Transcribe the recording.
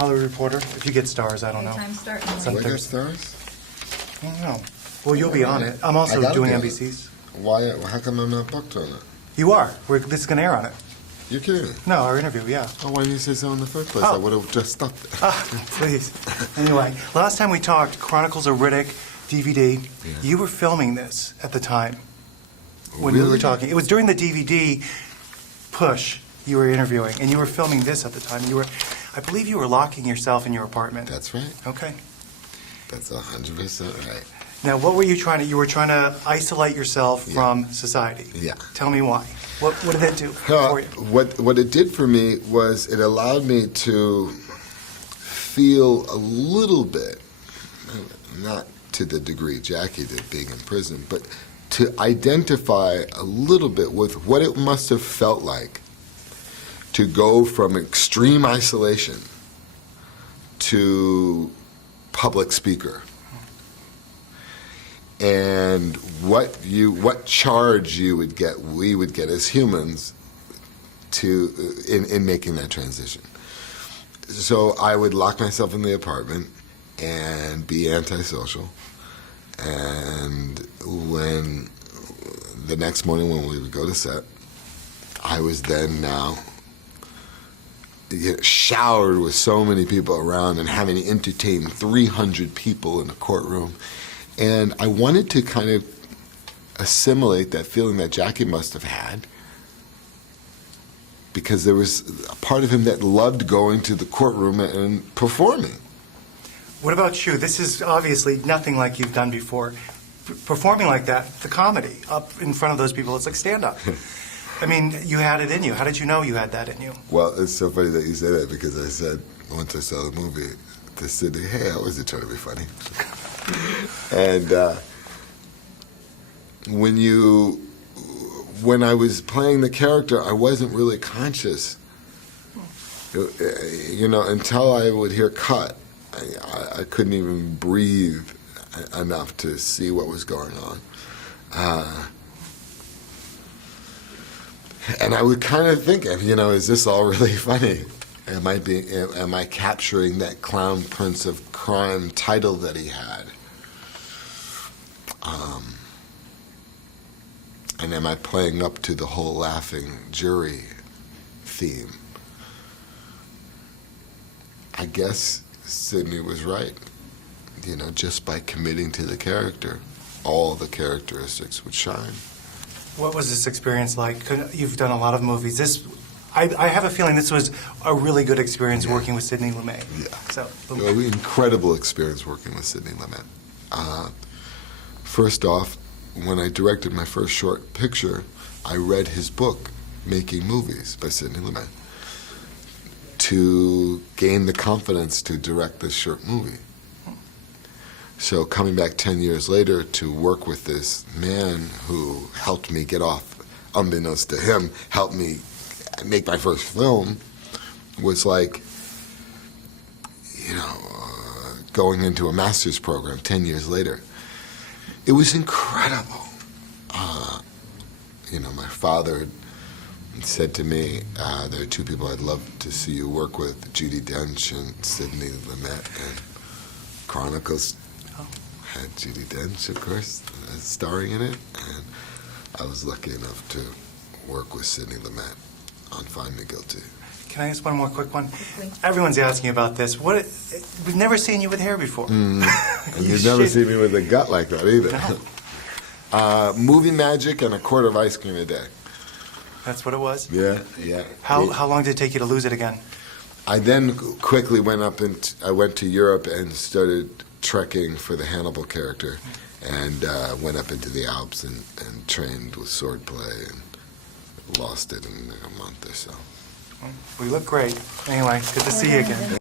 Hollywood Reporter. If you get stars, I don't know. Time start. It's on Do I get Thursday. stars? I don't know. Well, you'll be on it. I'm I also gotta doing be on it. NBC's. Why? How come I'm not booked on it? You are. This is going to air on it. You're kidding me? No, our interview, yeah. Oh, why didn't you say so in the first place? Oh. I would have just stopped it. Please. Anyway, last time we talked, Chronicles of Riddick, DVD, Yeah. you were filming this at the time when we were Really? talking. It was during the DVD push you were interviewing, and you were filming this at the time. I believe you were locking yourself in your apartment. That's right. Okay. That's 100% right. Now, what were you trying to, you were trying to isolate yourself Yeah. from society. Yeah. Tell me why. What did that do Uh, for you? what it did for me was it allowed me to feel a little bit, not to the degree Jackie did being in prison, but to identify a little bit with what it must have felt like to go from extreme isolation to public speaker. And what charge we would get as humans in making that transition. So I would lock myself in the apartment and be antisocial. And when the next morning when we would go to set, I was then now showered with so many people around and having to entertain 300 people in a courtroom. And I wanted to kind of assimilate that feeling that Jackie must have had, because there was a part of him that loved going to the courtroom and performing. What about you? This is obviously nothing like you've done before. Performing like that, the comedy, up in front of those people, it's like stand-up. I mean, you had it in you. How did you know you had that in you? Well, it's so funny that you say that, because I said, once I saw the movie, to Sydney, hey, I wasn't trying to be funny. And when I was playing the character, I wasn't really conscious, until I would hear cut. I couldn't even breathe enough to see what was going on. And I would kind of think, is this all really funny? Am I capturing that Clown Prince of Crime title that he had? And am I playing up to the whole laughing jury theme? I guess Sidney was right. Just by committing to the character, all the characteristics would shine. What was this experience like? You've done a lot of movies. I have a feeling this was a really good experience working with Sidney Lumet. Yeah. So, Incredible experience working with Sidney Lumet. First off, when I directed my first short picture, I read his book, Making Movies, by Sidney Lumet, to gain the confidence to direct this short movie. So coming back 10 years later to work with this man who helped me get off, unbeknownst to him, helped me make my first film, was like, going into a master's program 10 years later. It was incredible. My father said to me, there are two people I'd love to see you work with, Judi Dench and Sidney Lumet. And Chronicles had Judi Dench, of course, starring in it. And I was lucky enough to work with Sidney Lumet on Find Me Guilty. can I ask one more quick one? Everyone's asking about this. We've never seen you with hair before. And you've never seen me with a gut like that either. No. Movie magic and a quart of ice cream a day. That's what it was? Yeah. How long did it take you to lose it again? I then quickly went to Europe and started trekking for the Hannibal character, and went up into the Alps and trained with swordplay and lost it in a month or so. We look great. Anyway, good to see you again.